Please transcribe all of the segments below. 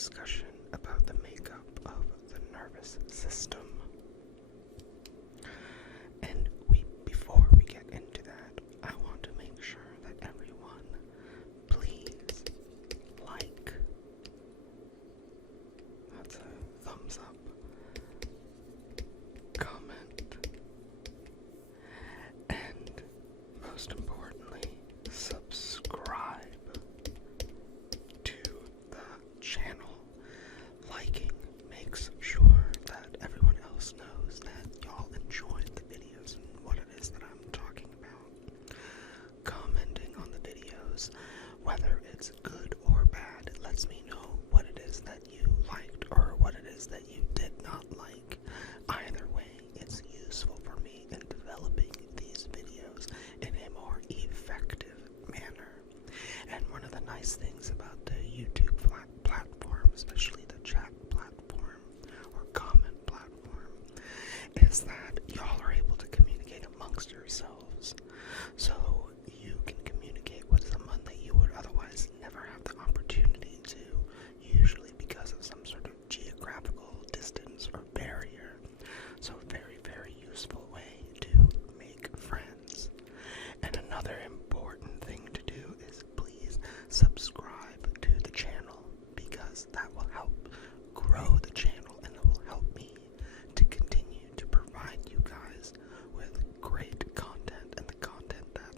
discussion about the makeup of the nervous system. And before we get into that, I want to make sure that everyone, please like. That's a thumbs up. Comment. And most importantly, subscribe to the channel. Liking makes sure that everyone else knows that y'all enjoy the videos and what it is that I'm talking about. Commenting on the videos, whether it's good or bad, it lets me know what it is that you liked or what it is that you did not like. Either way, it's useful for me in developing these videos in a more effective manner. And one of the nice things about the YouTube platform, especially the chat platform or comment platform, is that y'all are able to communicate amongst yourselves. So you can communicate with someone that you would otherwise never have the opportunity to, usually because of some sort of geographical distance or barrier. So a very, very useful way to make friends. And another important thing to do is please subscribe to the channel, because that will help grow the channel and it will help me to continue to provide you guys with great content, and the content that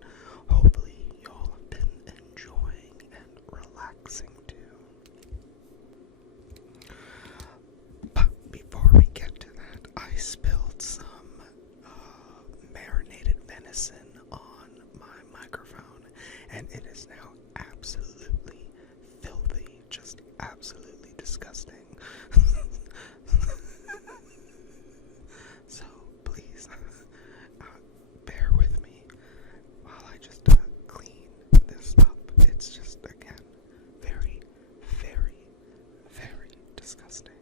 hopefully y'all have been enjoying and relaxing to. But before we get to that, I spilled some marinated venison on my microphone, and it is now absolutely filthy, just absolutely disgusting. So please bear with me while I just clean this up. It's just, again, very, very, very disgusting.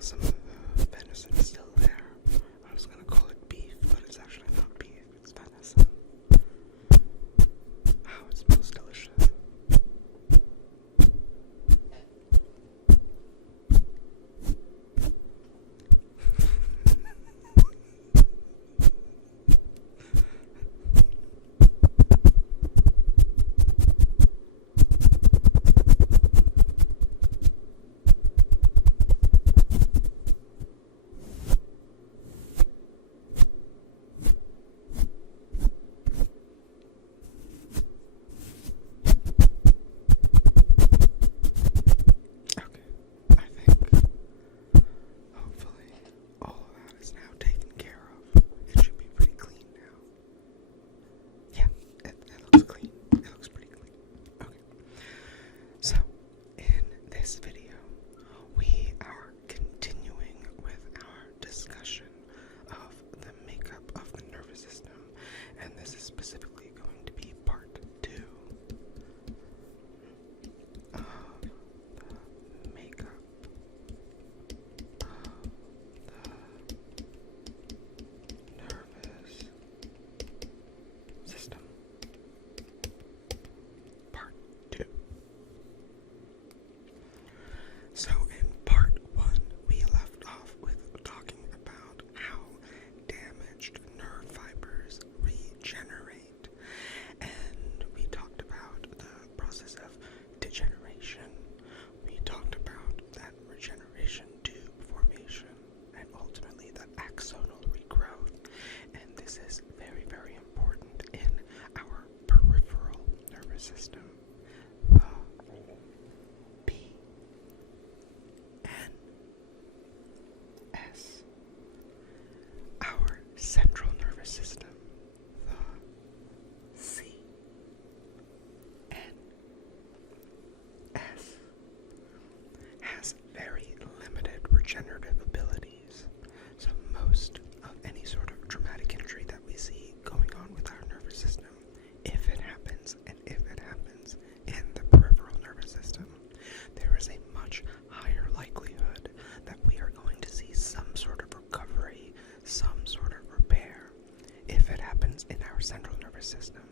Some of the venison is still there. I was gonna call it beef, but it's actually not beef, it's venison. Oh, it smells delicious. So in part 1, we left off with talking about how damaged nerve fibers regenerate, and we talked about the process of degeneration. We talked about that regeneration tube formation, and ultimately the axonal regrowth, and this is very, very important in our peripheral nervous system. has very limited regenerative abilities. So most of any sort of traumatic injury that we see going on with our nervous system, if it happens in the peripheral nervous system, there is a much higher likelihood that we are going to see some sort of recovery, some sort of repair, if it happens in our central nervous system.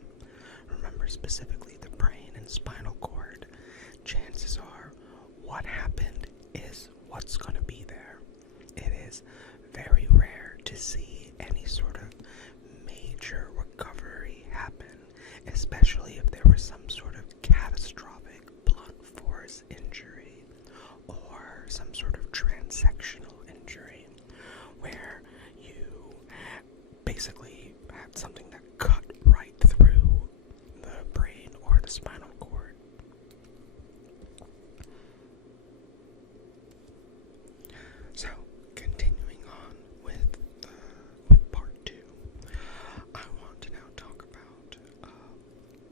Remember specifically the brain and spinal cord. Chances are what happened is what's going to be there. It is very rare to see any sort of major recovery happen, especially if there was some sort of catastrophic blunt force injury or some sort of transectional injury where you basically had something that cut right through the brain or the spinal cord. So, continuing on with part 2, I want to now talk about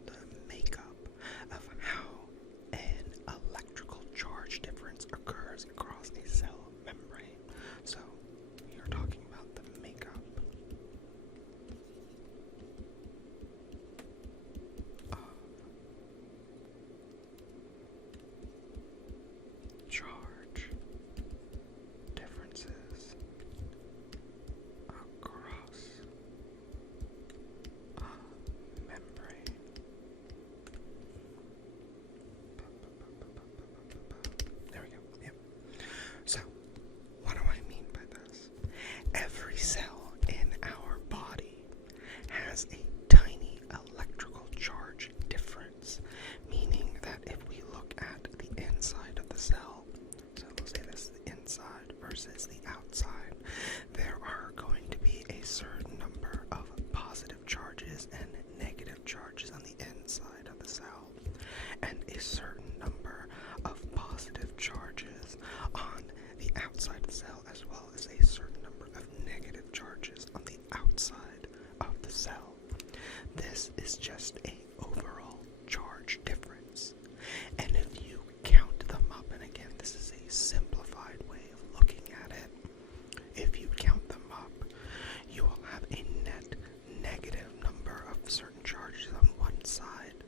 the makeup of how an electrical charge difference occurs across a cell membrane. So, we are talking about the makeup of charge differences across a membrane. There we go. Yep. So, what do I mean by this? Every cell in our body has a tiny electrical charge difference, meaning that if we look at the inside of the cell, so we'll say this is the inside versus the outside, there are going to be a certain number of positive charges and negative charges on the inside of the cell, and a certain number of positive charges on the outside of the cell, as well as a certain number of negative charges on the outside of the cell. This is just a overall charge difference. And if you count them up, and again, this is a simplified way of looking at it, if you count them up, you will have a net negative number of certain charges on one side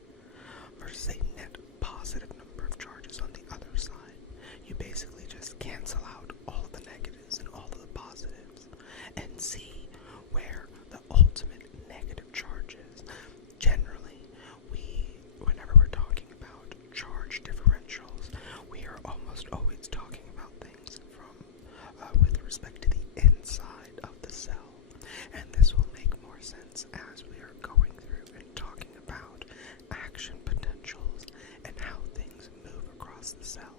versus a net positive number of charges on the other side. You basically just cancel out all of the negatives and all of the positives and see where the ultimate negative charges. Generally, whenever we're talking about charge differentials, we are almost always talking about things from with respect to the inside of the cell, and this will make more sense as we are going through and talking about action potentials and how things move across the cell.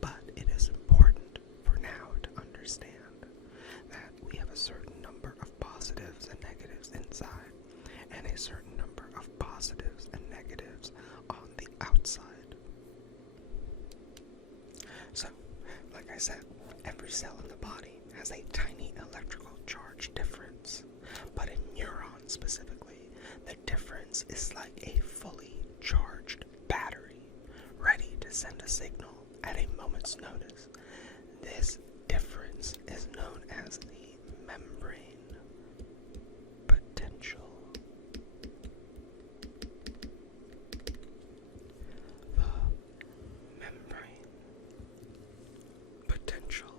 But it is important for now to understand that we have a certain number of positives and negatives inside, and a certain number of positives and negatives on the outside. So, like I said, every cell in the body has a tiny electrical charge difference, but in neurons specifically, the difference is like a fully charged battery, ready to send a signal at a moment's notice. This difference is known as the membrane potential. The membrane potential,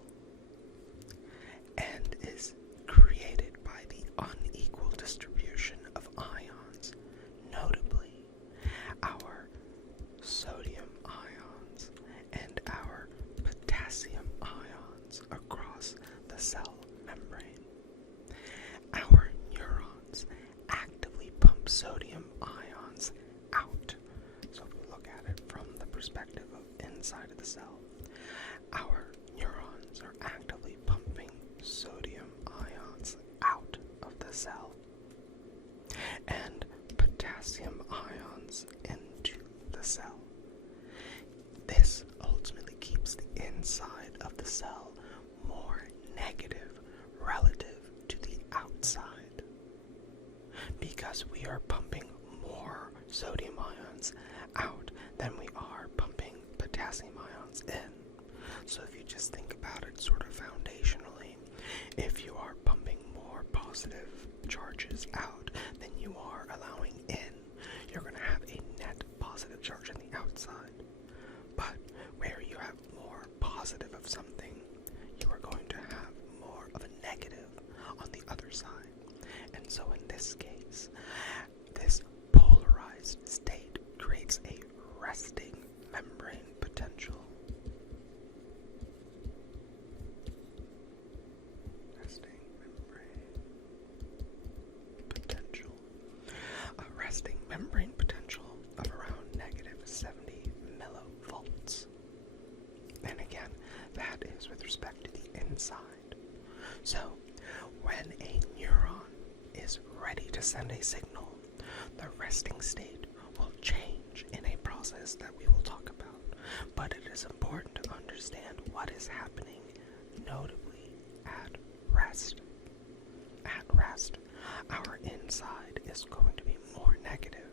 and is created by the unequal distribution of ions, notably our sodium ions and our potassium ions across the cell membrane. Our neurons actively pump sodium ions out. So if we look at it from the perspective of inside of the cell, our neurons are actively pumping sodium ions out of the cell and potassium ions into the cell. This ultimately keeps the inside of the cell more negative relative to the outside, because we are pumping more sodium ions out than we are pumping potassium ions in. So if you just think about it sort of foundationally, if you are pumping more positive charges out than you are allowing in, you're going to have a net positive charge on the outside. But where you have more positive of something, you are going to have more of a negative on the other side. And so in this case, this polarized state creates a resting membrane potential. Resting membrane potential. A resting membrane potential of around negative 70 millivolts. And again, that is with respect to the inside. So, when a neuron is ready to send a signal, the resting state will change in a process that we will talk about. But it is important to understand what is happening, notably at rest. At rest, our inside is going to be more negative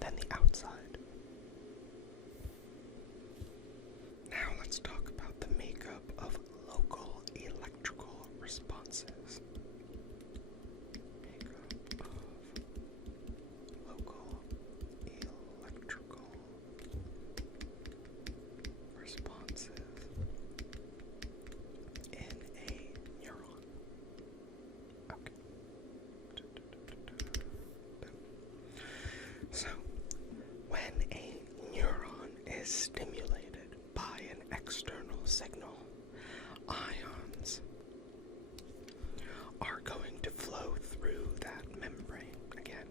than the outside. Now let's talk about the makeup of local electrical responses. Makeup of local electrical responses in a neuron. Okay. So, when a neuron is stimulated by an external signal, ions are going to flow through that membrane. Again,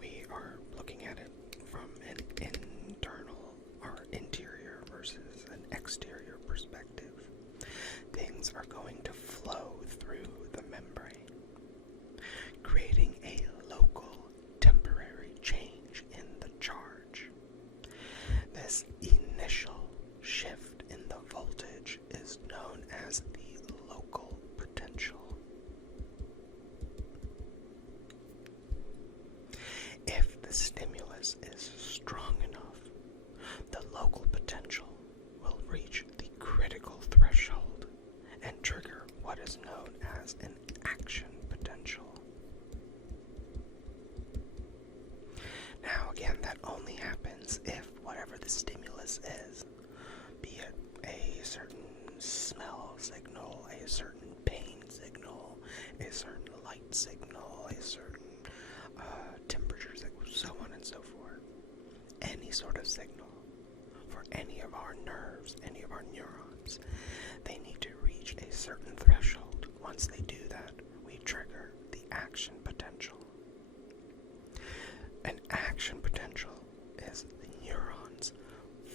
we are looking at it from an internal or interior versus an exterior perspective. Things are going to flow through the membrane, creating a local temporary change in the charge. This initial shift in the voltage is known as the local potential. If the stimulus is strong enough, the local potential will reach the critical threshold and trigger what is known as an action potential. Now again, that only happens if whatever the stimulus is, be it a certain smell signal, a certain pain signal, a certain light signal, a certain temperature signal, so on and so forth. Any sort of signal for any of our nerves, any of our neurons, they need to reach a certain threshold. Once they do that, we trigger the action potential. An action potential is the neuron's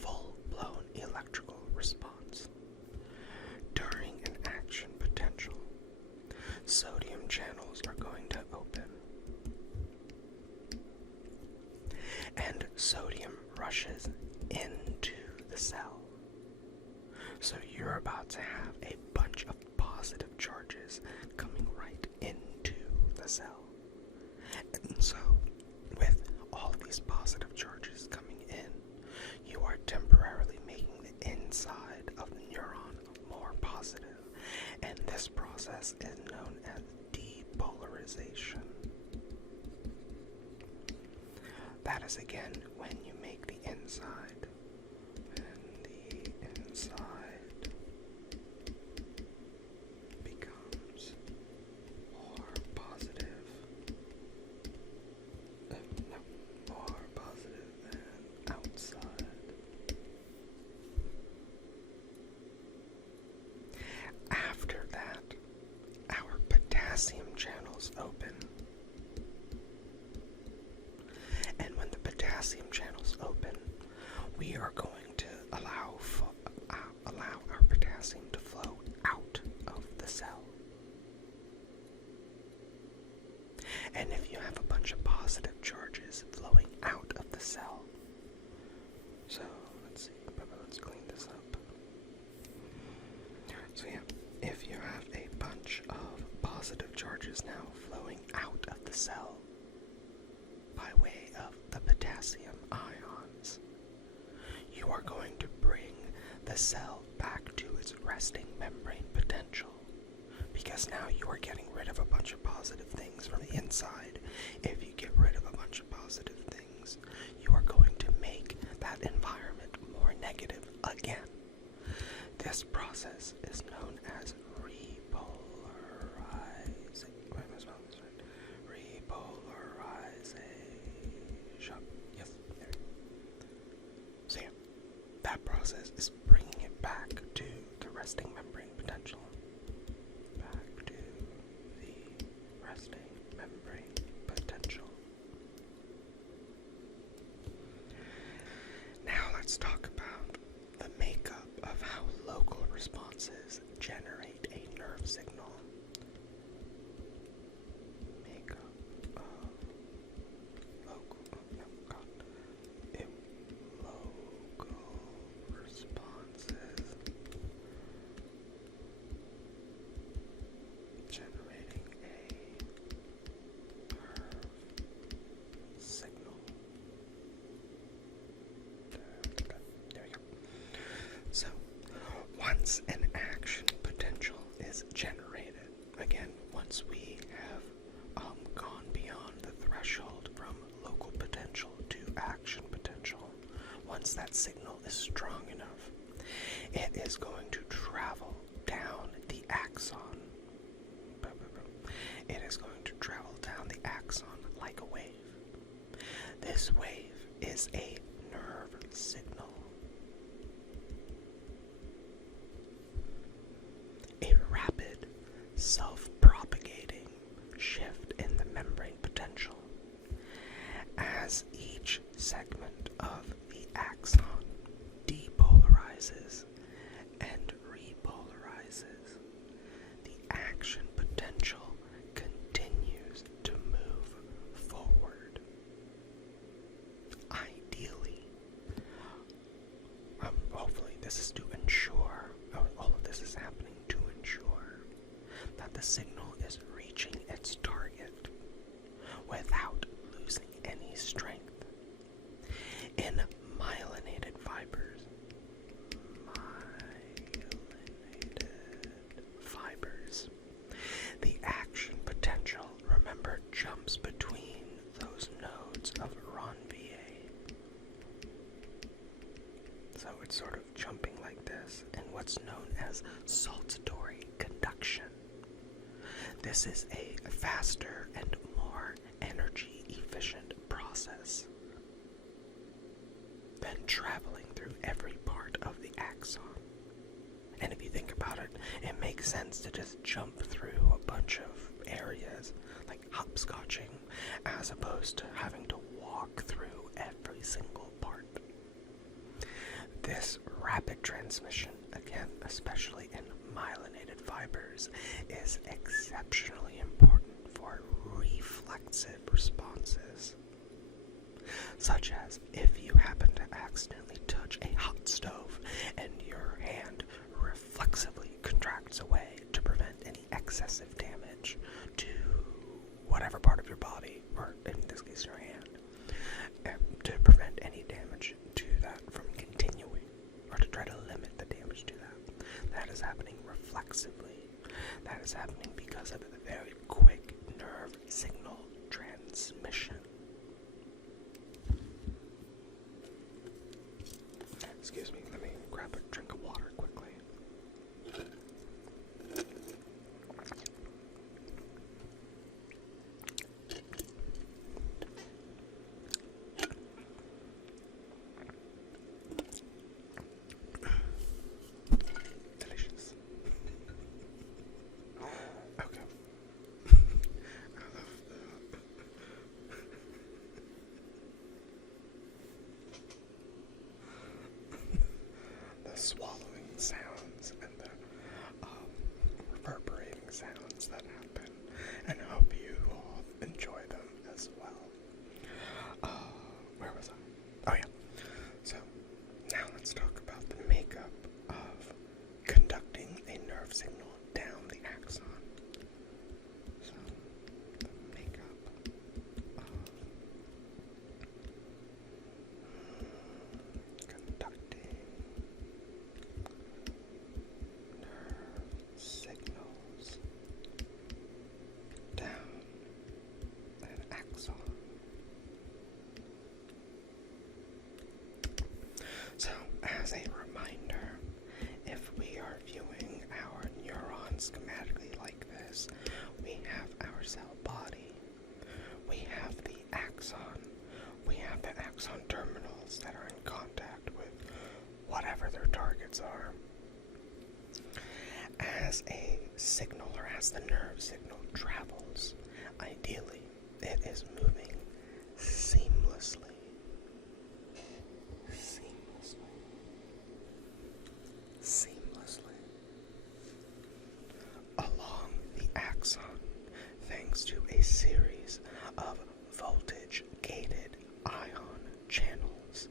full-blown electrical response. During an action potential, sodium channels are going to open, and sodium rushes into the cell. So you're about to have a bunch of positive charges coming right into the cell. And so, with all of these positive charges coming in, you are temporarily making the inside of the neuron more positive. And this process is known as depolarization. That is again when you make the inside. And the inside becomes more positive. More positive than outside. After that, our potassium channels open. And when the potassium channels open, we are going to allow our potassium to flow out of the cell. And if you have a bunch of positive charges flowing out of the cell, so let's see, let's clean this up. So yeah, if you have a bunch of positive charges now flowing out of the cell by way of the potassium ions, you are going to bring the cell back resting membrane potential. Because now you are getting rid of a bunch of positive things from the inside. If you get rid of a bunch of positive things, you are going to make that environment more negative again. This process is known as repolarization. Wait, am I spelling this right? Repolarization. Yes, there. So yeah, that process is bringing it back to the resting membrane potential. Back to the resting membrane potential. Now let's talk about the makeup of how local responses generate a nerve signal. Makeup of local responses generating a nerve signal. There we go. So, once an action potential is generated, again, once we have gone beyond the threshold from local potential to action potential, once that signal is strong enough, it is going to travel down the axon. It is going to travel down the axon like a wave. This wave is a nerve signal. A rapid, self-propagating shift in the membrane potential. As each segment of the axon depolarizes and repolarizes, the action potential continues to move forward. Ideally, hopefully this is to ensure, all of this is happening to ensure that the signal is reaching its target without losing any strength. In myelinated fibers, the action potential, remember, jumps between those nodes of Ranvier. So it's sort of jumping like this in what's known as saltatory conduction. This is a faster and more energy efficient process than traveling through every part of the axon. And if you think about it, it makes sense to just jump through a bunch of areas, like hopscotching, as opposed to having to walk through every single part. This rapid transmission, again, especially in myelinated fibers, is exceptionally important for reflexive responses, such as if you happen to accidentally touch a hot stove and your hand reflexively contracts away to prevent any excessive damage to whatever part of your body, or in this case your hand, to prevent any damage to that from continuing, or to try to limit the damage to that. That is happening reflexively. That is happening because of the very quick nerve signal transmission. Excuse me, let me grab a drink of water quickly. Delicious. Okay. The swallowing sounds and the reverberating sounds that happen, and I hope you all enjoy them as well. Where was I? Oh yeah. So now let's talk about the makeup of conducting a nerve signal down the axon. So the makeup of conducting nerve as a signal, or as the nerve signal travels, ideally it is moving seamlessly along the axon, thanks to a series of voltage-gated ion channels.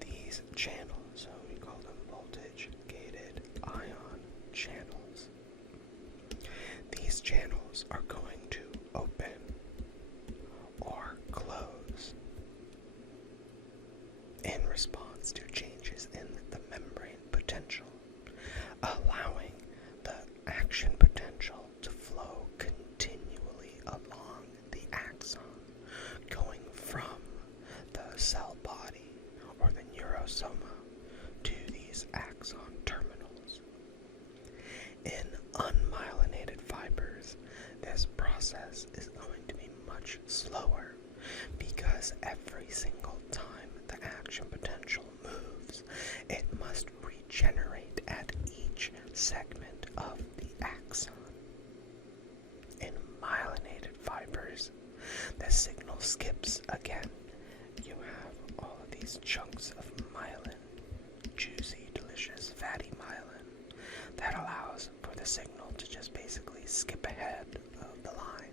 These channels, so we call them voltage-gated ion channels. These channels are going to open or close in response to changes in the membrane potential, allowing the action potential to flow continually along the axon, going from the cell body or the neurosoma to these axon terminals. In unmyelinated fibers, this process is going to be much slower because every single time the action potential moves, it must regenerate at each segment of the axon. In myelinated fibers, the signal skips again. You have all of these chunks of myelin, juicy, delicious, fatty myelin, that allows for the signal to just basically skip ahead of the line.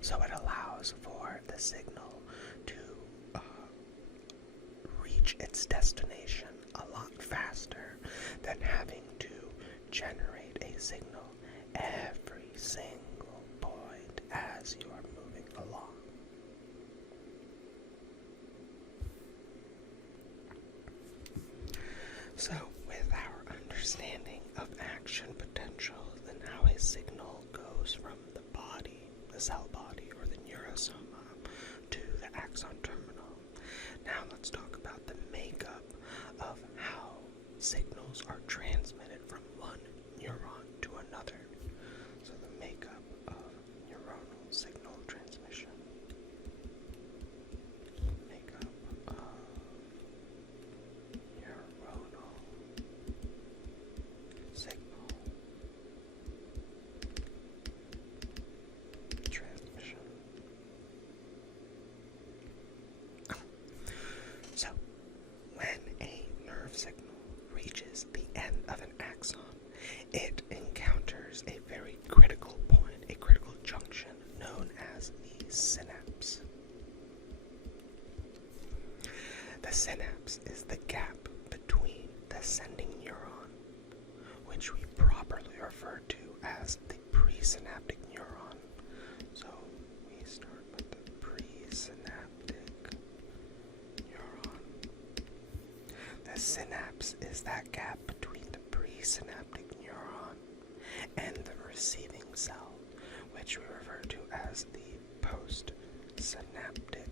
So it allows for the signal to reach its destination a lot faster than having to generate a signal every single point as you are moving along. So, with our understanding of action potentials and how a signal goes from the body, the cell body, or the neurosoma to the axon terminal, now let's talk about the makeup of how signals are transmitted from one neuron to another. So the makeup of neuronal signal transmission. Makeup of neuronal signal transmission. So, when a nerve signal reaches the end of an axon, it encounters a very critical point, a critical junction known as the synapse. The synapse is the gap between the sending neuron, which we properly refer to as the presynaptic neuron. So we start with the presynaptic neuron. The synapse is that gap between the presynaptic neuron and the receiving cell, which we refer to as the postsynaptic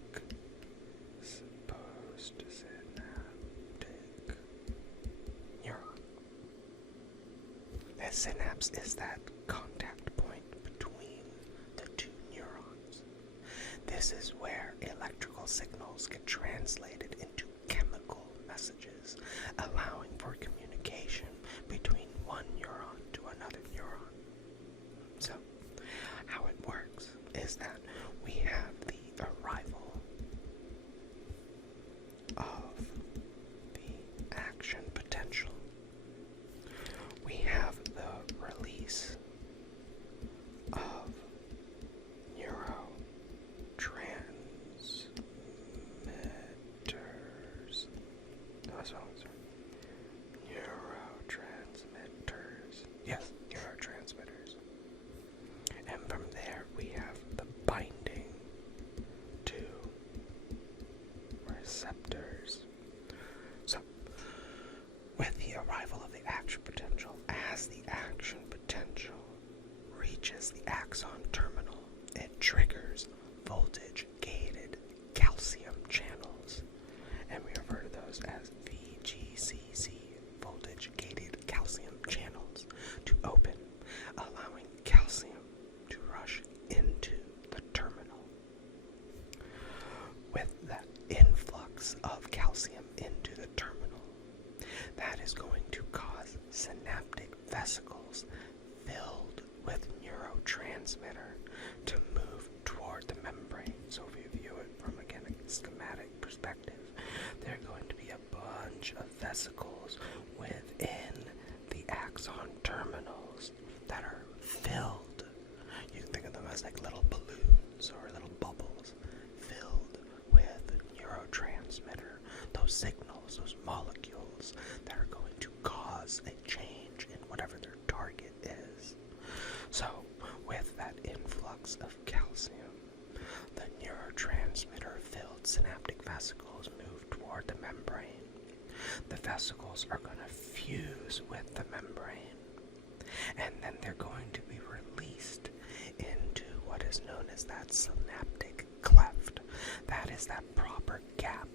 neuron. The synapse is that contact point between the two neurons. This is where electrical signals get translated into chemical messages, allowing for communication between one neuron to another neuron. So, how it works is that we have the arrival of the action potential. We have the release of neurotransmitters. Neurotransmitters. Yes, neurotransmitters. And from there we have the binding to receptors. So, with the arrival of the action potential, as the action potential reaches the axon terminal, it triggers voltage-gated calcium channels, and we refer to those as VGCC, voltage-gated calcium channels, to open, allowing calcium to rush into the terminal. With that influx of calcium into the terminal, that is going to cause synaptic vesicles filled with neurotransmitter to move toward the membrane. So if you view it from, again, a schematic perspective, there are going to be a bunch of vesicles within the axon terminals that are filled. You can think of them as like little balloons or little bubbles filled with neurotransmitter, those signals, those molecules that are going to cause a change in whatever their target is. So, with that influx of calcium, the neurotransmitter-filled synaptic vesicles move toward the membrane. The vesicles are going to fuse with the membrane, and then they're going to be released into what is known as that synaptic cleft. That is that proper gap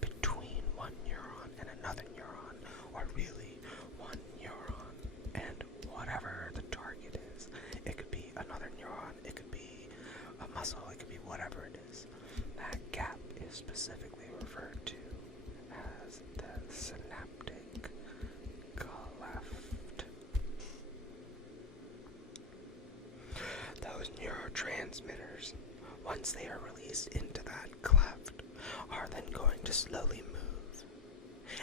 between one neuron and another neuron, or really one neuron and whatever the target is. It could be another neuron, it could be a muscle, it could be whatever it is. That gap is specifically referred to as the synaptic cleft. Those neurotransmitters, once they are released into that cleft, are then going to slowly move,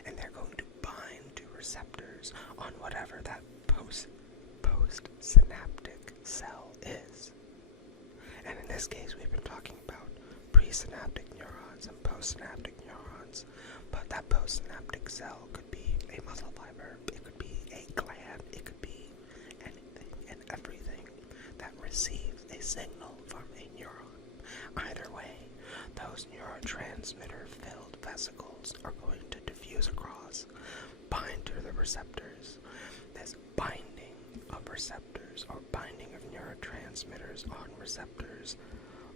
and they're going to bind to receptors on whatever that post-synaptic cell is. And in this case, we've been talking about presynaptic neurons and postsynaptic neurons, but that postsynaptic cell could be a muscle fiber, it could be a gland, it could be anything and everything that receives a signal from a neuron. Either way, those neurotransmitter-filled vesicles are going to diffuse across, bind to the receptors. This binding of receptors, or binding of neurotransmitters on receptors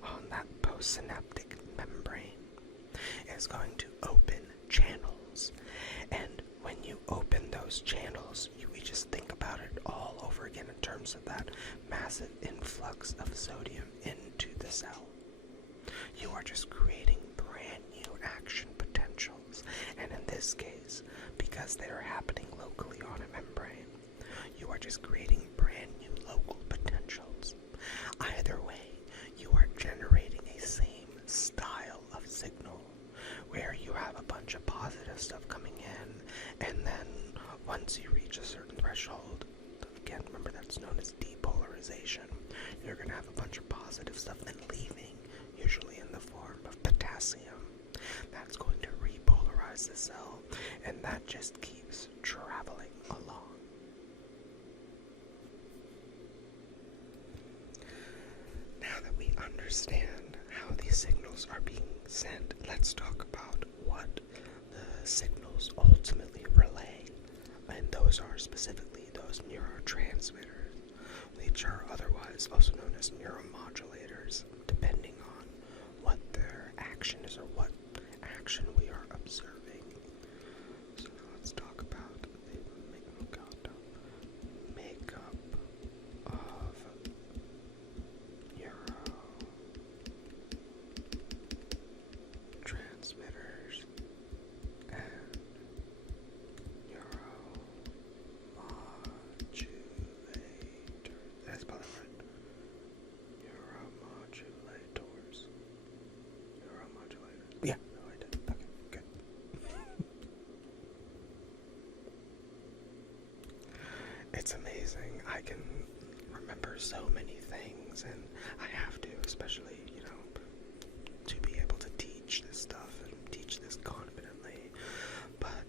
on that postsynaptic membrane, is going to open channels. And when you open those channels, we just think about it all over again in terms of that massive influx of sodium into the cell. You are just creating brand new action potentials, and in this case, because they are happening locally on a membrane, you are just creating brand new local potentials. Either way, you are generating a same style of signal, where you have a bunch of positive stuff coming in, and then once you reach a certain threshold, again, remember that's known as depolarization, you're going to have a bunch of positive stuff then leaving, usually in the form of potassium. That's going to repolarize the cell, and that just keeps traveling along. Now that we understand how these signals are being sent, let's talk about what the signals ultimately relay, and those are specifically those neurotransmitters, which are otherwise also known as neuromodulators, depending on what their action is or what action we are observing. So now let's talk about the makeup of neurotransmitters and neuromodulators. Did I spell that right? Neuromodulators. Yeah, no, I did. Okay, good. It's amazing. I can remember so many things, and I have to, especially, to be able to teach this stuff and teach this confidently. But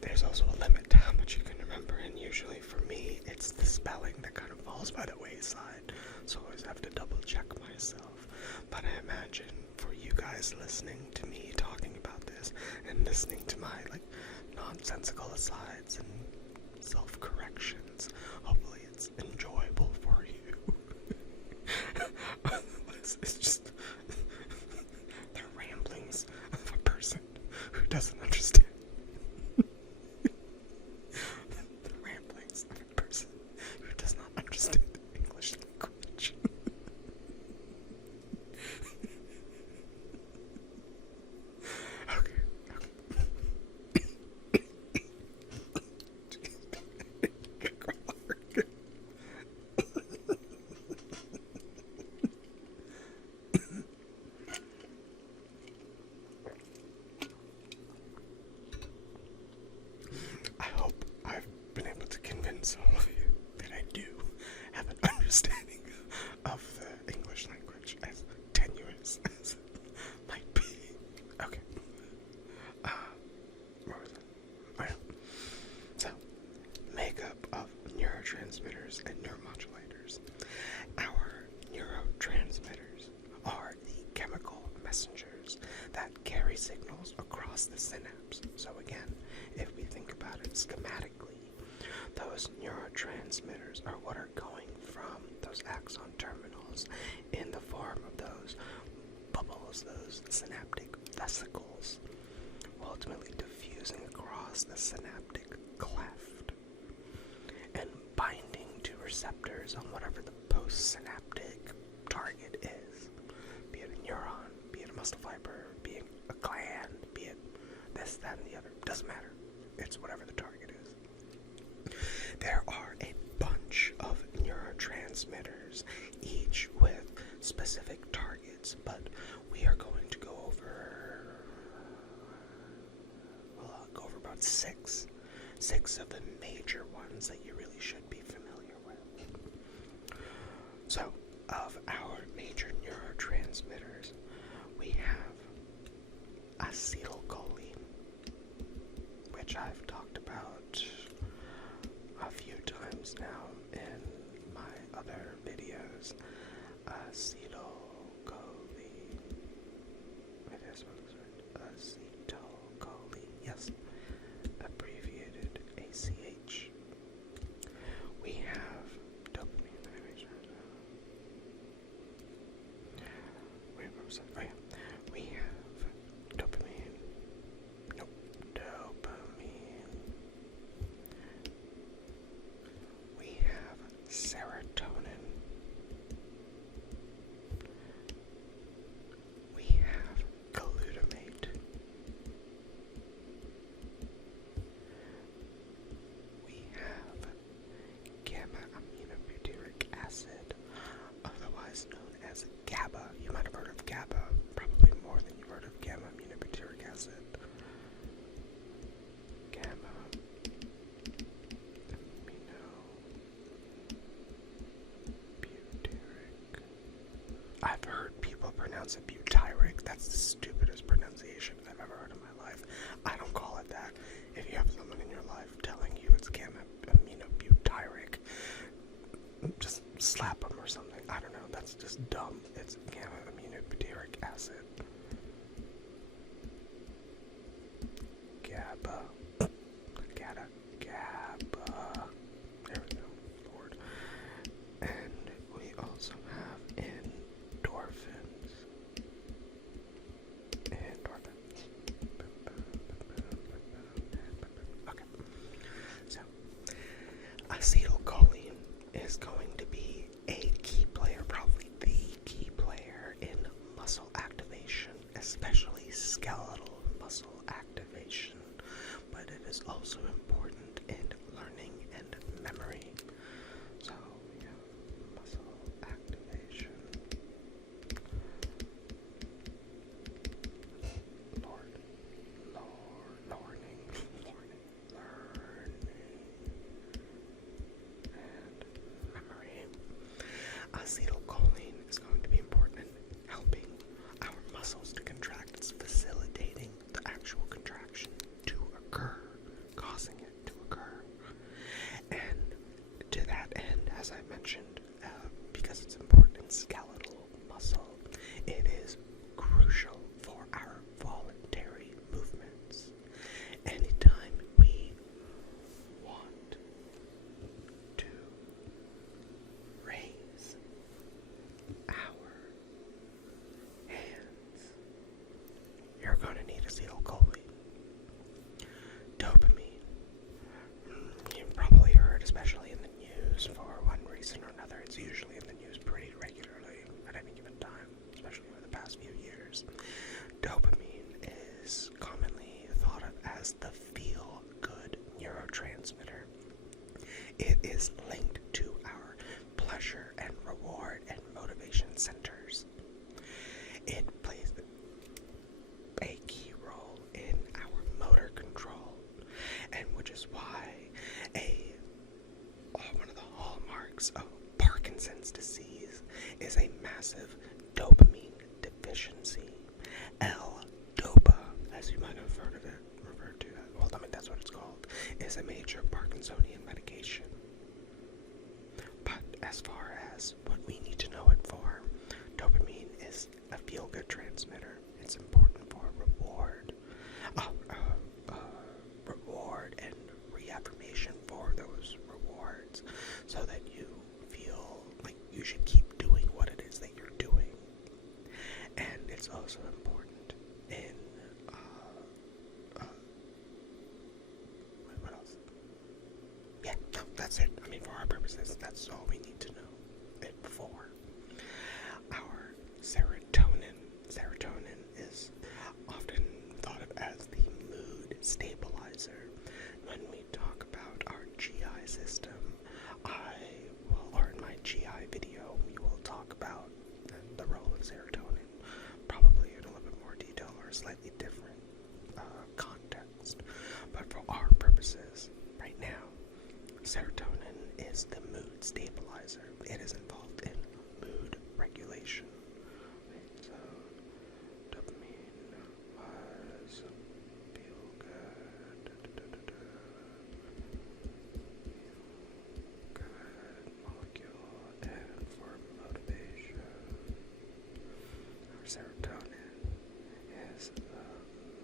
there's also a limit to how much you can remember, and usually for me, it's the spelling that kind of falls by the wayside, so I always have to double check myself. But I imagine for you guys listening to me talking about this and listening to my nonsensical asides and self-corrections, hopefully it's enjoyable for you. It's just understanding of the English language as tenuous as it might be. Okay. Where was it? Oh, yeah. So, makeup of neurotransmitters and neuromodulators. Our neurotransmitters are the chemical messengers that carry signals across the synapse. So again, if we think about it schematically, those neurotransmitters are what are going from those axon terminals in the form of those bubbles, those synaptic vesicles, ultimately diffusing across the synaptic cleft and binding to receptors on whatever the postsynaptic target is, be it a neuron, be it a muscle fiber, be it a gland, be it this, that, and the other. Doesn't matter. It's whatever the target is. There are a bunch of neurotransmitters, each with specific targets, but we are going to go over about six of the major ones that you really should be familiar with. So, of our major neurotransmitters, we have acetylcholine, which I've talked about a few times now in my other videos. Acetylcholine. It is what it's right. Acetylcholine. Yes. Abbreviated ACH. We have dopamine. Wait, what was that? Oh, yeah. We have dopamine. Nope. Dopamine. We have serotonin. We have glutamate. We have gamma-aminobutyric acid, otherwise known as GABA. You might have heard of GABA, probably more than you've heard of gamma-aminobutyric acid. Gamma-aminobutyric. I've heard people pronounce it butyric. That's the stupidest pronunciation I've ever heard in my life. I don't call it that. If you have someone in your life telling you it's gamma-aminobutyric, just slap them or something. I don't know. That's just dumb. It's gamma-aminobutyric acid. GABA. GABA. There we go. Lord. And we also have endorphins. Okay. So, acetylcholine is going to be a key player, probably the key player in muscle activation, especially skeletal muscle activation, but it is also important in learning and memory. So we have muscle activation. Learning, and memory. Acetylcholine is going to be important in helping our muscles to contract. It's facilitating the actual contraction to occur, causing it to occur. And to that end, as I mentioned, because it's important in skeletal muscle, it is crucial for our voluntary movements. Anytime we want to raise our hands, you're going to need acetylcholine. Dopamine. You've probably heard, especially in the news, for one reason or another. It's usually in the news pretty regularly at any given time, especially over the past few years. Dopamine is commonly thought of as the feel-good neurotransmitter. It is linked to our pleasure and reward and motivation centers. It plays a key role in our motor control, and which is why one of the hallmarks of Parkinson's massive dopamine deficiency. L-DOPA, as you might have heard of it, referred to that. Well, I mean, that's what it's called, is a major Parkinsonian medication. But as far as what we need to know it for, dopamine is a feel-good transmitter. It's important for reward and reaffirmation for those rewards, so that you feel like you should keep doing what it is that you're doing. And it's also important in what else? Yeah, no, that's it. I mean, for our purposes, that's all we need to know it for. Our serotonin. Serotonin is often thought of as the mood stabilizer. When we talk about our GI system, or in my GI video, we will talk about the role of serotonin, probably in a little bit more detail or a slightly different context. But for our purposes, right now, serotonin is the mood stabilizer. It is involved in mood regulation. So, dopamine was feel good. Good molecule, and for motivation, our serotonin is the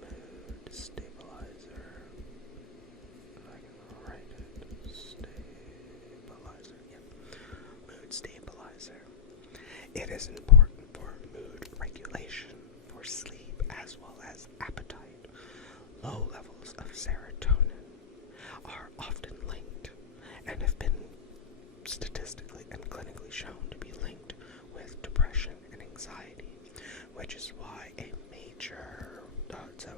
mood stabilizer. If I can write it, stabilizer. Yep, mood stabilizer. It is important for mood regulation, for sleep, as well as appetite. Low levels of serotonin are often linked and have been statistically and clinically shown to be linked with depression and anxiety, which is why a major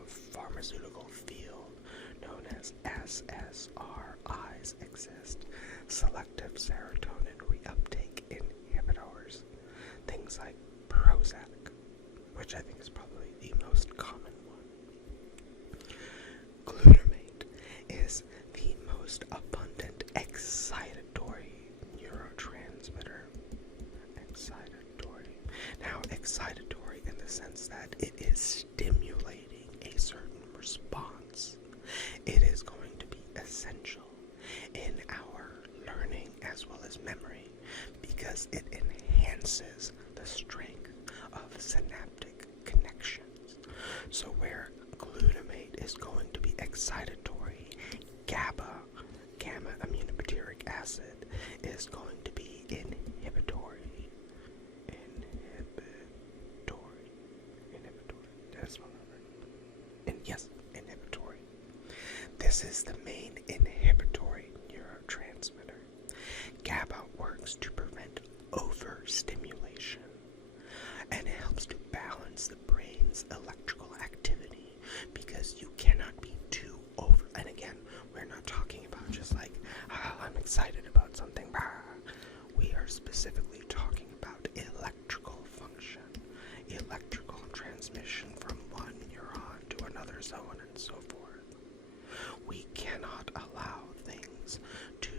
pharmaceutical field known as SSRIs exist, selective serotonin reuptake inhibitors. Things like Prozac, which I think is probably the most common one. Glutamate is the most abundant excitatory neurotransmitter. Excitatory. Now, excitatory in the sense that it is stimulating a certain response. It is going to be essential in our learning as well as memory because it enhances the strength of synaptic connections. So where glutamate is going to be excitatory, gamma aminobutyric acid is going to be inhibitory. That's one over. Yes, inhibitory. This is the main inhibitory neurotransmitter. GABA works to prevent overstimulation, and it helps to balance the brain's electrical activity because you cannot be too over. And again, we're not talking about just like, I'm excited about something. We are specifically talking about electrical function, electrical transmission from one neuron to another, so on and so forth. We cannot allow things to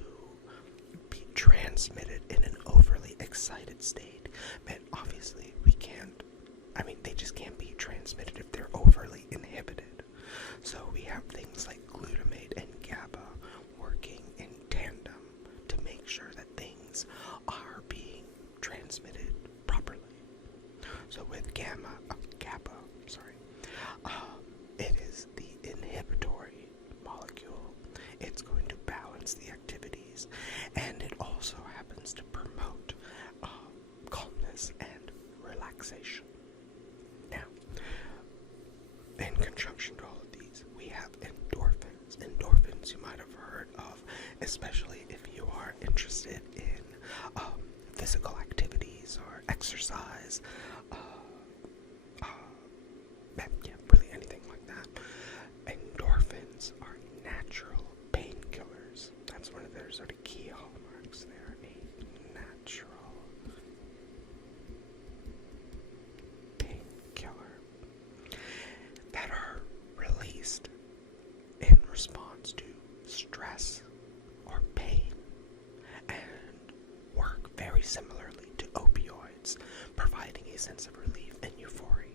be transmitted in an overly excited state. But obviously we can't, they just can't be transmitted if they're overly inhibited. So we have things like glutamate and GABA working in tandem to make sure that things are being transmitted properly. So with GABA, it is the inhibitory molecule. It's going to balance the activities, and it also happens to promote calmness and relaxation. Now, in conjunction to all of these, we have endorphins. Endorphins you might have heard of, especially if you are interested in physical activities or exercise, really anything like that. Endorphins are natural painkillers. That's one of their sort of key hallmarks. They're a natural painkiller that are released in response to stress or pain and work very similarly to opioids, provide a sense of relief and euphoria.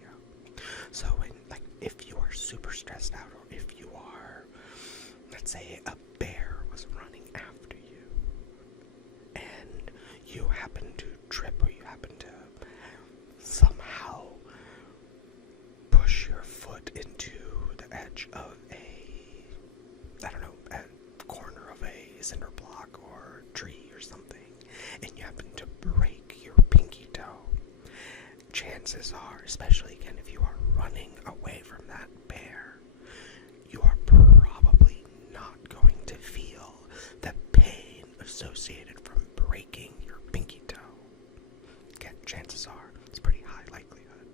So when, like, if you are super stressed out, or if you are, let's say a bear was running after you, and you happen to trip, or you happen to somehow push your foot into the edge of a corner of a cinder block or tree or something, and you happen to break your pinky toe, chances are, especially again if you are running away from that bear, you are probably not going to feel the pain associated from breaking your pinky toe. Again, chances are it's pretty high likelihood,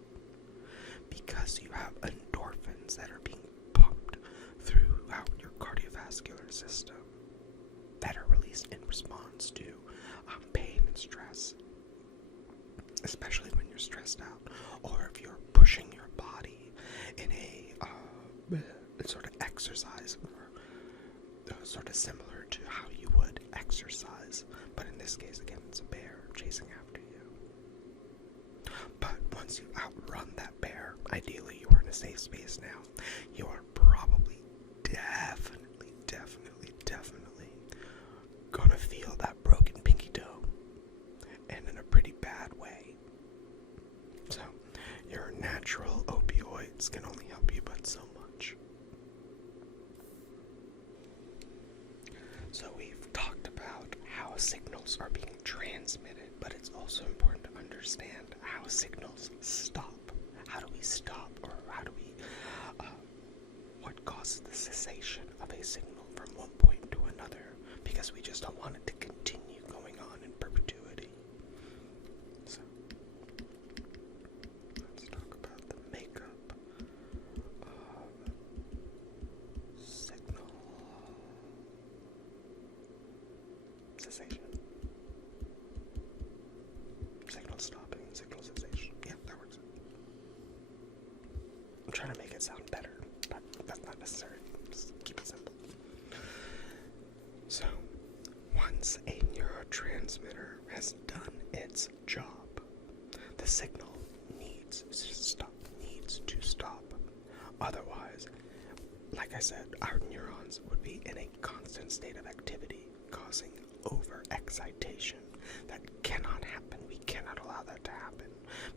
because you have endorphins that are being pumped throughout your cardiovascular system that are released in response to pain and stress, especially when you're stressed out, or if you're pushing your body in a sort of exercise, or sort of similar to how you would exercise, but in this case, again, it's a bear chasing after you. But once you outrun that bear, ideally you are in a safe space now, you are probably definitely gonna feel that broken pinky toe, and in a pretty bad way. So your natural opioids can only help you but so much. So we've talked about how signals are being transmitted, but it's also important to understand how signals stop. How do we stop, or how do we, what causes the cessation of a signal from one point to another, because we just don't want it to continue going on in perpetuity. So, let's talk about the makeup of signal cessation. Signal stopping, signal cessation. Yeah, that works. I'm trying to make it sound better, but that's not necessary. Just keep it simple. So, once a neurotransmitter has done its job, the signal needs to stop. Otherwise, like I said, our neurons would be in a constant state of activity, causing overexcitation. That cannot happen. We cannot allow that to happen,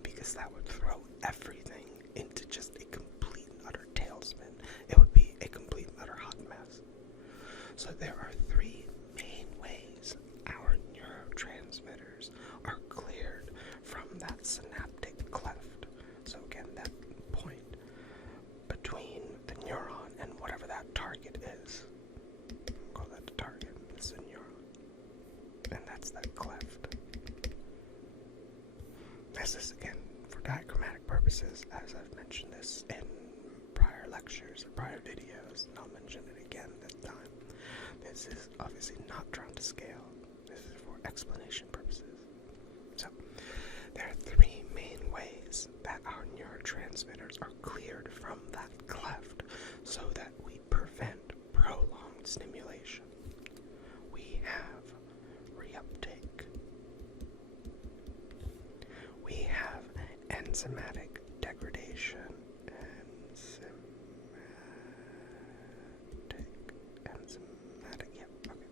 because that would throw everything into just a complete and utter tailspin. It would be a complete and utter hot mess. So there are three main ways our neurotransmitters are cleared from that synaptic cleft. So again, that point between the neuron and whatever that target is. We'll call that the target. It's the neuron. And that's that cleft. This is, again, for diagrammatic purposes, as I've mentioned this in prior lectures or prior videos, and I'll mention it again this time. This is obviously not drawn to scale. This is for explanation purposes. So, there are three main ways that our neurotransmitters are cleared from that cleft so that we prevent prolonged stimulation. We have reuptake. We have enzymatic degradation. Enzymatic, yep, okay.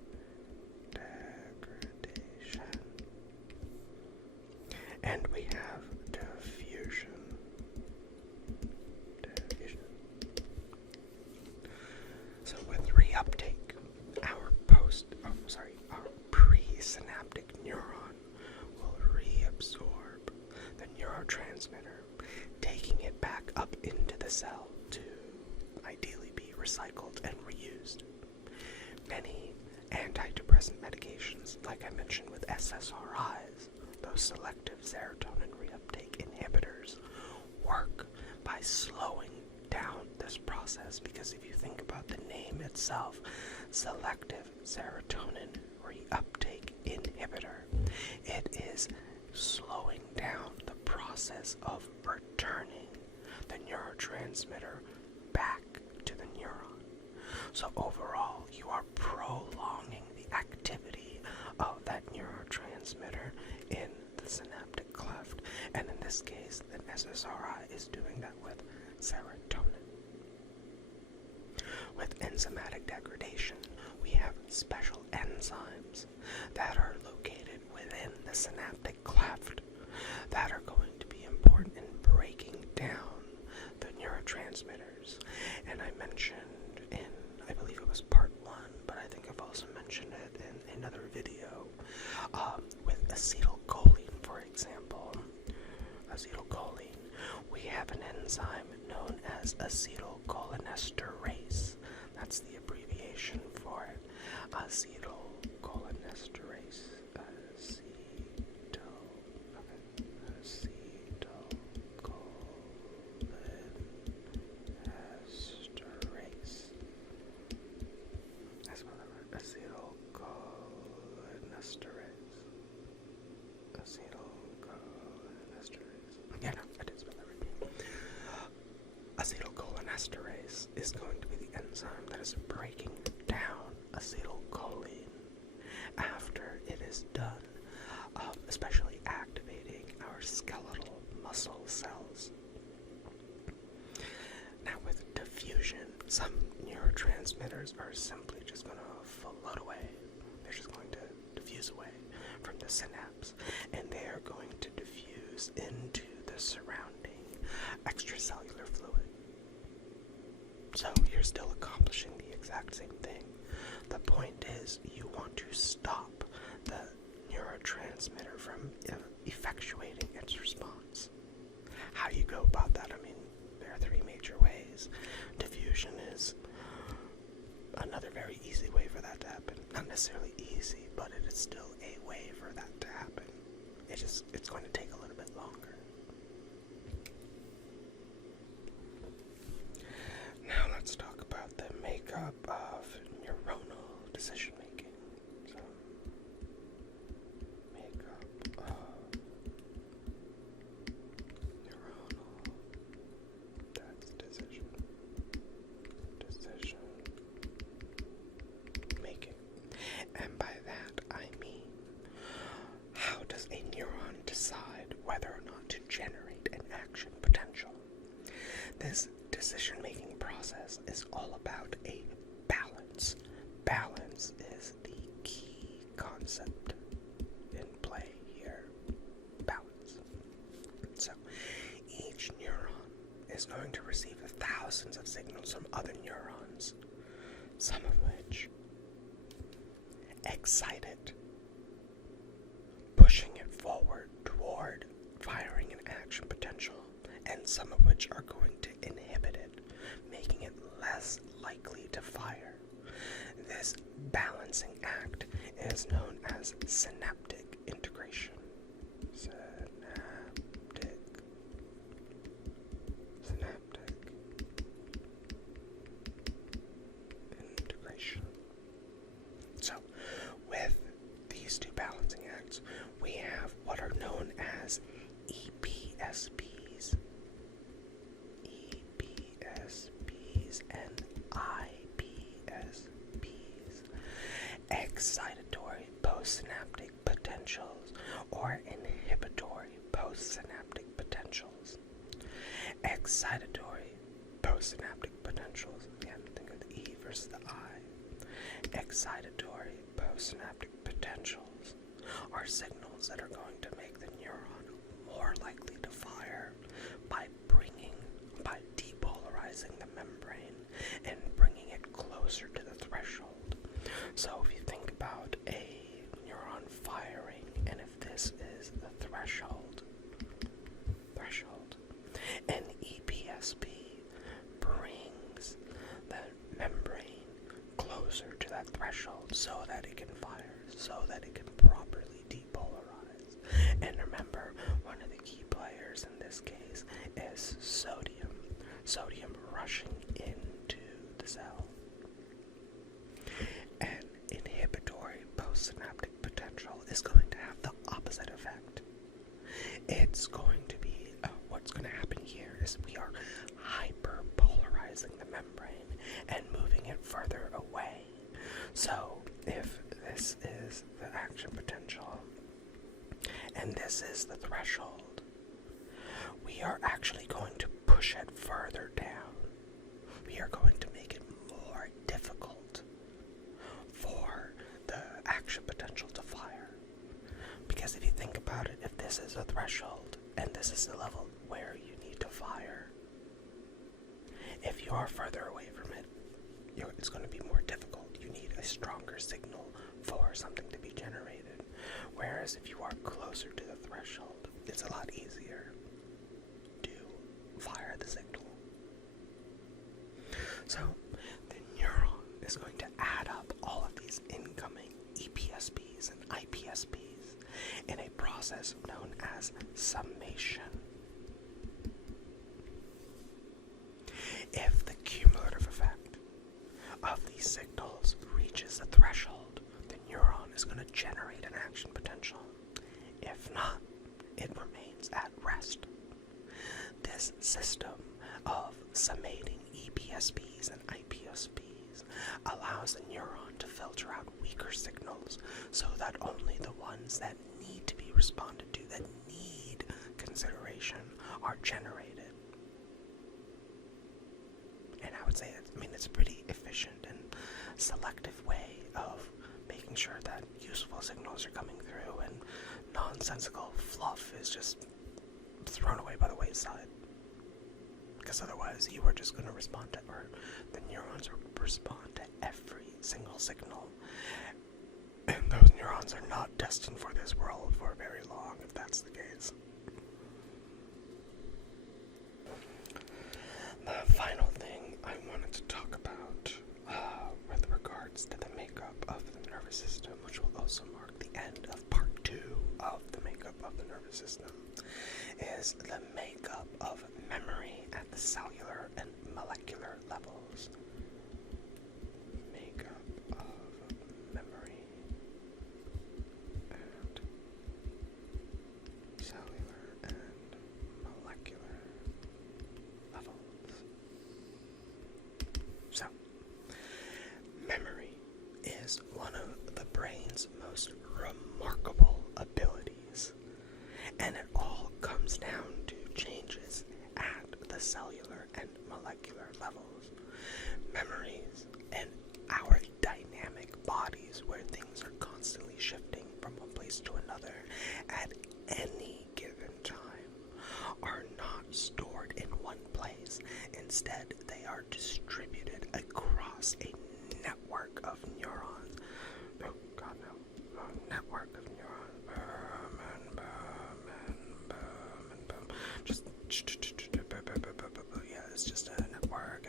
Degradation. And we have diffusion. So with reuptake, our presynaptic neuron will reabsorb the neurotransmitter, taking it back up into the cell to ideally be recycled and reused. Many antidepressant medications, like I mentioned with SSRIs, those selective serotonin reuptake inhibitors, work by slowing down this process, because if you think about the name itself, selective serotonin reuptake inhibitor, it is slowing down the process of returning the neurotransmitter back to the neuron. So overall, you are prolonging the activity of that neurotransmitter in the synaptic cleft, and in this case, then SSRI is doing that with serotonin. With enzymatic degradation, we have special enzymes that are located within the synaptic cleft that are going to be important in breaking down the neurotransmitters. And I mentioned in, I believe it was part 1, but I think I've also mentioned it in another video, with acetylcholine, for example. Acetylcholine, we have an enzyme known as acetylcholinesterase. That's the abbreviation for it. Acetylcholinesterase. Acetylcholinesterase. That's what I wrote. Acetylcholinesterase. Acetylcholinesterase. Yeah, no, I did spell that right. Acetylcholinesterase is going to be the enzyme that is breaking down acetylcholine after it is done, especially activating our skeletal muscle cells. Now, with diffusion, some neurotransmitters are simply just going to float away. They're just going to diffuse away from the synapse, and they are going to diffuse into the surrounding extracellular fluid. So you're still accomplishing the exact same thing. The point is, you want to stop the neurotransmitter from effectuating its response. How do you go about that? I mean, there are 3 major ways. Diffusion is another very easy way for that to happen. Not necessarily easy, but it is still a way for that to happen. It's going to take a little bit longer. Now let's talk about the makeup of neuronal decision making. So, makeup of neuronal, that's decision making. And by that I mean, how does a neuron decide whether or not to generate an action potential? This decision-making process is all about a balance. Balance is the key concept in play here. Balance. So, each neuron is going to receive thousands of signals from other neurons, some of which excite it, pushing it forward toward firing an action potential, and some of which are going to inhibit it, making it less likely to fire. This balancing act is known as synaptic integration. Synaptic integration. So, with these 2 balancing acts, we have what are known as EPSPs. EPSPs and IPSPs. Excitatory postsynaptic potentials or inhibitory postsynaptic potentials. Excitatory postsynaptic potentials. Again, think of the E versus the I. Excitatory postsynaptic potentials are signals that are going to make the neuron more likely to fire by depolarizing the membrane and bringing it closer to the threshold. So if you think about a neuron firing, and if this is the threshold, an EPSP brings the membrane closer to that threshold so that it can fire, so that it can properly depolarize. And remember, one of the key players in this case is sodium. Sodium rushing into the cell. An inhibitory postsynaptic potential is going to have the opposite effect. It's going to be, what's going to happen here is we are hyperpolarizing the membrane and moving it further away. So if this is the action potential and this is the threshold, are actually going to push it further down. We are going to make it more difficult for the action potential to fire. Because if you think about it, if this is a threshold and this is the level where you need to fire, if you are further away from it, it's going to be more difficult. You need a stronger signal for something to be generated. Whereas if you are closer to the threshold, it's a lot easier to fire the signal. So the neuron is going to add up all of these incoming EPSPs and IPSPs in a process known as summation. If the cumulative effect of these signals reaches the threshold, the neuron is going to generate an action potential. If not, it remains at rest. This system of summating EPSPs and IPSPs allows the neuron to filter out weaker signals so that only the ones that need to be responded to, that need consideration, are generated. And I would say it's a pretty efficient and selective way of making sure that useful signals are coming through and nonsensical fluff is just thrown away by the wayside. Because otherwise you are just going to respond to, or the neurons will respond to every single signal. And those neurons are not destined for this world for very long, if that's the case. The final thing I wanted to talk about with regards to the makeup of the nervous system, which will also mark the end of part 2 of the makeup of the nervous system, is the makeup of memory at the cellular and molecular levels. Makeup of memory at cellular and molecular levels. So, memory is one of the brain's most remarkable abilities, and it all comes down to changes at the cellular and molecular levels. Memories and our dynamic bodies, where things are constantly shifting from one place to another at any given time, are not stored in one place. Instead, they are distributed across a network of neurons. Oh, God, no. A network of neurons. Boom and boom and boom and boom. Just, yeah, it's just a network,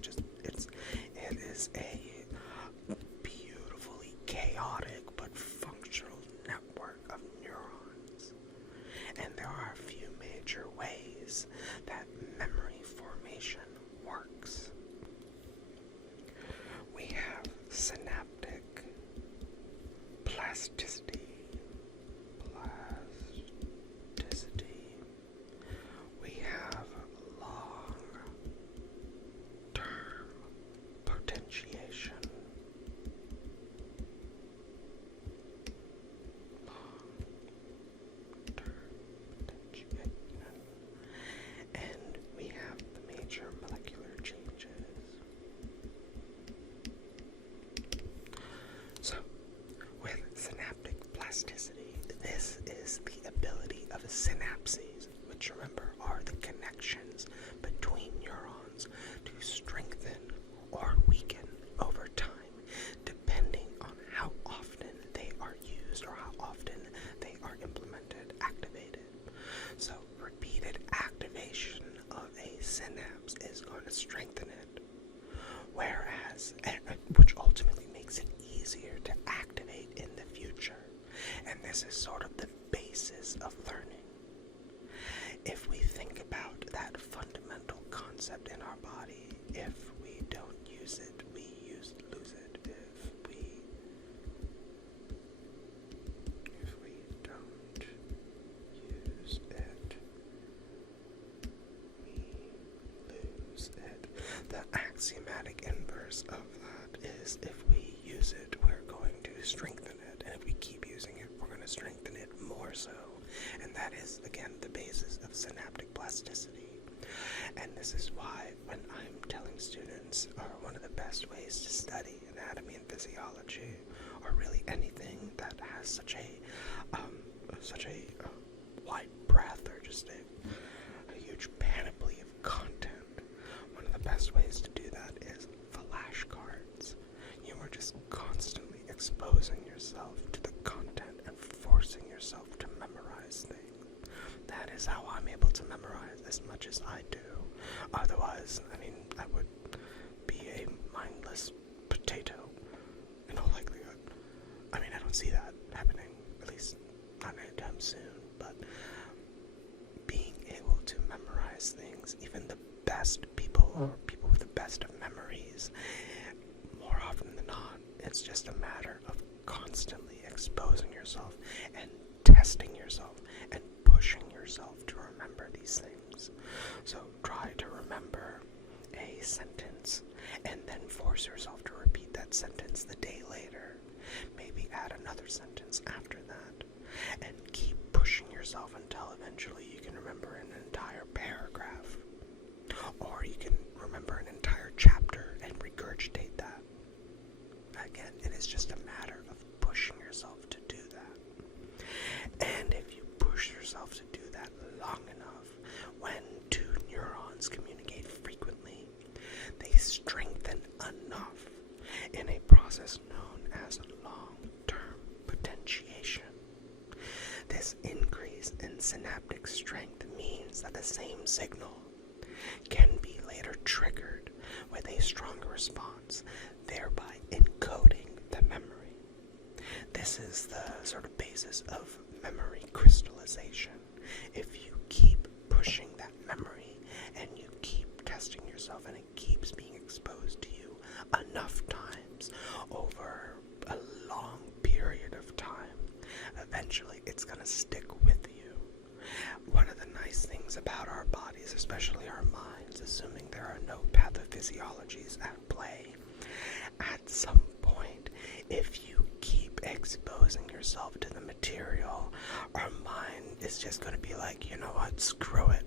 Just, it is a beautifully chaotic but functional network of neurons. And there are a few major ways that memory formation works. We have synaptic plasticity. We have long-term potentiation. And we have the major molecular changes. So, with synaptic plasticity, this is the ability of synapses, which remember are the connections between neurons, to strengthen or weaken over time, depending on how often they are used or how often they are implemented, activated. So repeated activation of a synapse is going to strengthen it, which ultimately makes it easier to activate in the future. And this is sort of the basis of learning. If we think about that fundamental concept in our body, if we don't use it, we lose it. If we don't use it, we lose it. The axiomatic inverse of that is if we use it, we're going to strengthen it. And if we keep using it, we're going to strengthen it more so. And that is, again, the basis of synaptic this is why when I'm telling students, one of the best ways to study anatomy and physiology, or really anything that has such a wide breadth, or just a huge panoply of content, one of the best ways to do that is flashcards. You are just constantly exposing yourself to the content and forcing yourself to memorize things. That is how I'm able to memorize as much as I do. Otherwise, I would be a mindless potato in all likelihood. I don't see that happening, at least not anytime soon, but being able to memorize things, even the best people, or people with the best of memories, more often than not, it's just a matter of constantly exposing yourself and testing yourself and pushing yourself to remember these things. So try to remember a sentence and then force yourself to repeat that sentence the day later. Maybe add another sentence after that, and keep pushing yourself until eventually you can remember an entire paragraph, or you can remember an entire chapter and regurgitate that. Again, it is just a matter of pushing yourself to do that. And if you push yourself to do that long enough, when two neurons communicate frequently, they strengthen enough in a process known as long-term potentiation. This increase in synaptic strength means that the same signal can be later triggered with a stronger response, thereby encoding the memory. This is the sort of basis of memory crystallization. If you keep pushing that memory and you keep testing yourself and it keeps being exposed to you enough times over a long period of time, eventually it's going to stick with you. One of the nice things about our bodies, especially our minds, assuming there are no pathophysiologies at play, at some point, if you keep exposing yourself to the material, our mind is just going to be like, you know what, screw it,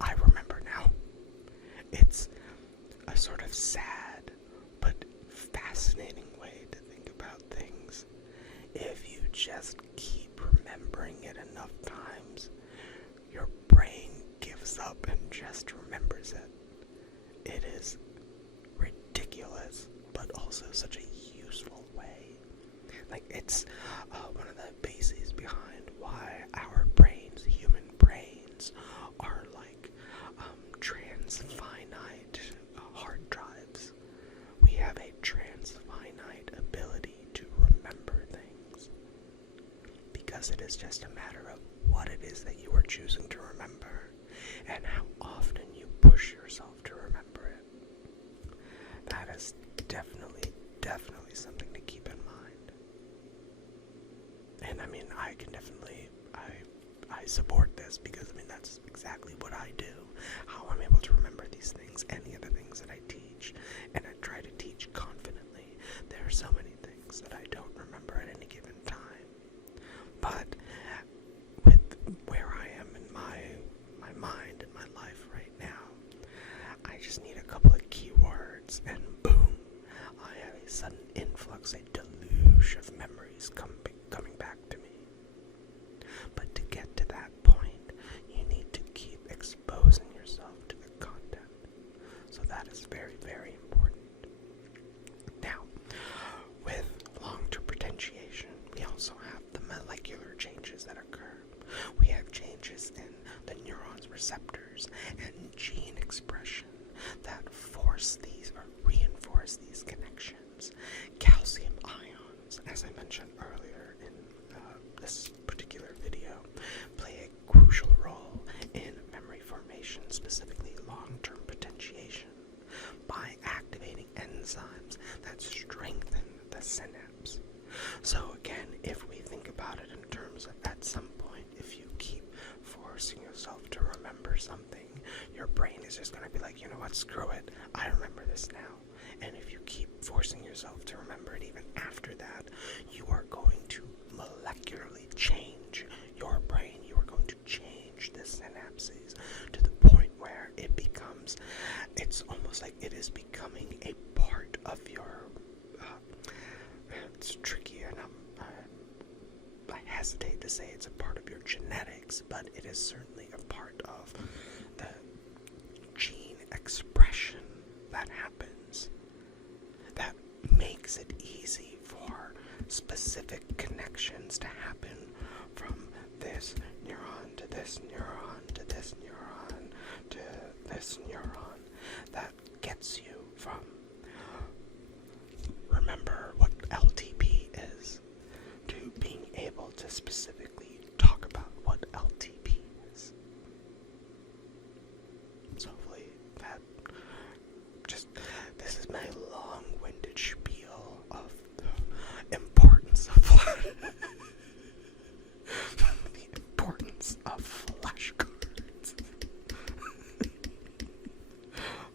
I remember now. It's a sort of sad but fascinating way to think about things. If you just keep remembering it enough times, your brain gives up and just remembers it. It is ridiculous, but also such a useful way. It's one of the bases behind why our brains, human brains, are like transfinite hard drives. We have a transfinite ability to remember things, because it is just a matter of what it is that you are choosing to remember and how often you push yourself to remember it. That is definitely something to keep in mind. And I can definitely, I support this, because that's exactly what I do. How I'm able to remember these things and the other things that I teach, and I try to teach confidently. There are so many things that I don't remember at any given time, but with where I am in my mind and my life right now, I just need a couple of keywords, and boom, I have a sudden influx, a deluge of memories coming back to me. But to get to that point, you need to keep exposing yourself to the content. So that is very, very important. Now, with long-term potentiation, we also have the molecular changes that occur. We have changes in the neuron's receptors and gene expression that force these or reinforce these connections. Calcium ions, as I mentioned earlier in this particular video, play a crucial role in memory formation, specifically long-term potentiation, by activating enzymes that strengthen the synapse. So again, if we think about it in terms of, at some point, if you keep forcing yourself to remember something, your brain is just going to be like, you know what, screw it, I remember this now. And if you keep forcing yourself to remember it even after that, you are going to molecularly change your brain. You are going to change the synapses to the point where it becomes hesitate to say it's a part of your genetics, but it is certainly a part of the gene expression that happens that makes it easy for specific connections to happen from this neuron to this neuron to this neuron to this neuron that gets you from, remember what LTP is, to being able to specifically talk about what LTP is. So hopefully that this is my long-winded spiel of the importance of the importance of flashcards.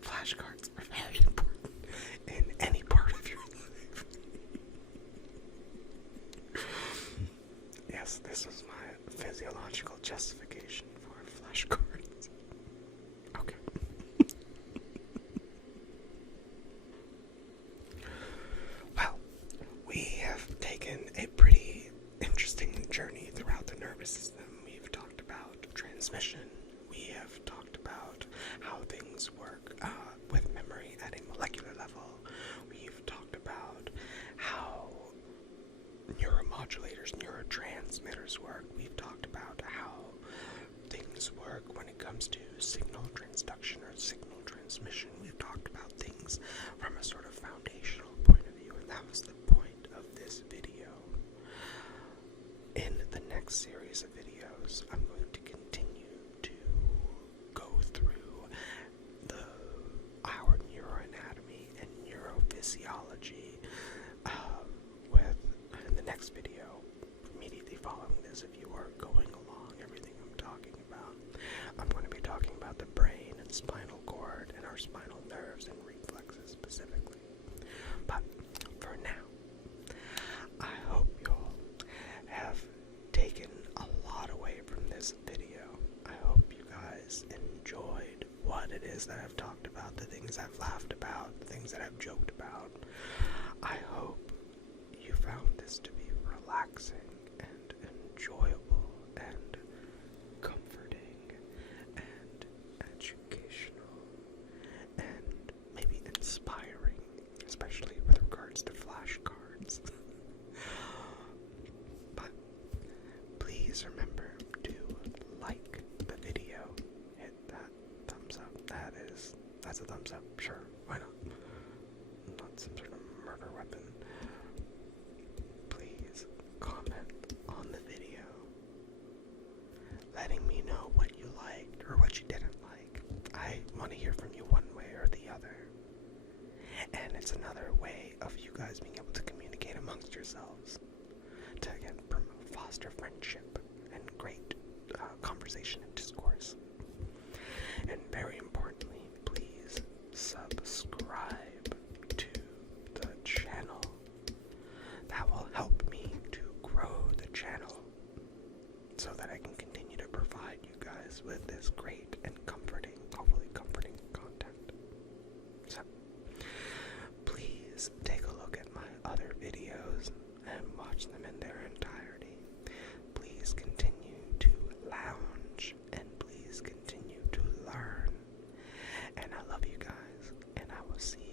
Flashcards are very important in any part of your life. Yes, this was my physiological justification for flashcards. Okay. Well, we have taken a pretty interesting journey throughout the nervous system. We've talked about transmission. We have talked about how things work with memory at a molecular level. We've talked about how neuromodulators, neurotransmitters work. We've talked about how things work when it comes to signal transduction or signal transmission. We've talked about things from a sort of foundational point of view, and that was the point of this video. In the next series of videos, I'm going to continue to go through our neuroanatomy and neurophysiology in the next video, immediately following this. If you are going along everything I'm talking about, I'm going to be talking about the brain and spinal cord and our spinal nerves and reflexes specifically. But for now, I hope you all have taken a lot away from this video. I hope you guys enjoyed what it is that I've talked about, the things I've laughed about, the things that I've joked about. I hope you found this to be relaxing and enjoyable and comforting and educational and maybe inspiring, especially with regards to flashcards. But please remember to like the video, hit that thumbs up. That's a thumbs up, sure, why not? Not some sort of murder weapon. Please comment on the video, letting me know what you liked or what you didn't like. I want to hear from you one way or the other. And it's another way of you guys being able to communicate amongst yourselves to, again, foster friendship and great conversation and discourse. And very importantly, please subscribe to the channel. That will help me to grow the channel so that I can continue to provide you guys with this great and comforting, hopefully comforting content. So, please take a look at my other videos and watch them in their entirety. Please continue to lounge and please continue to learn. And I love you guys, and I will see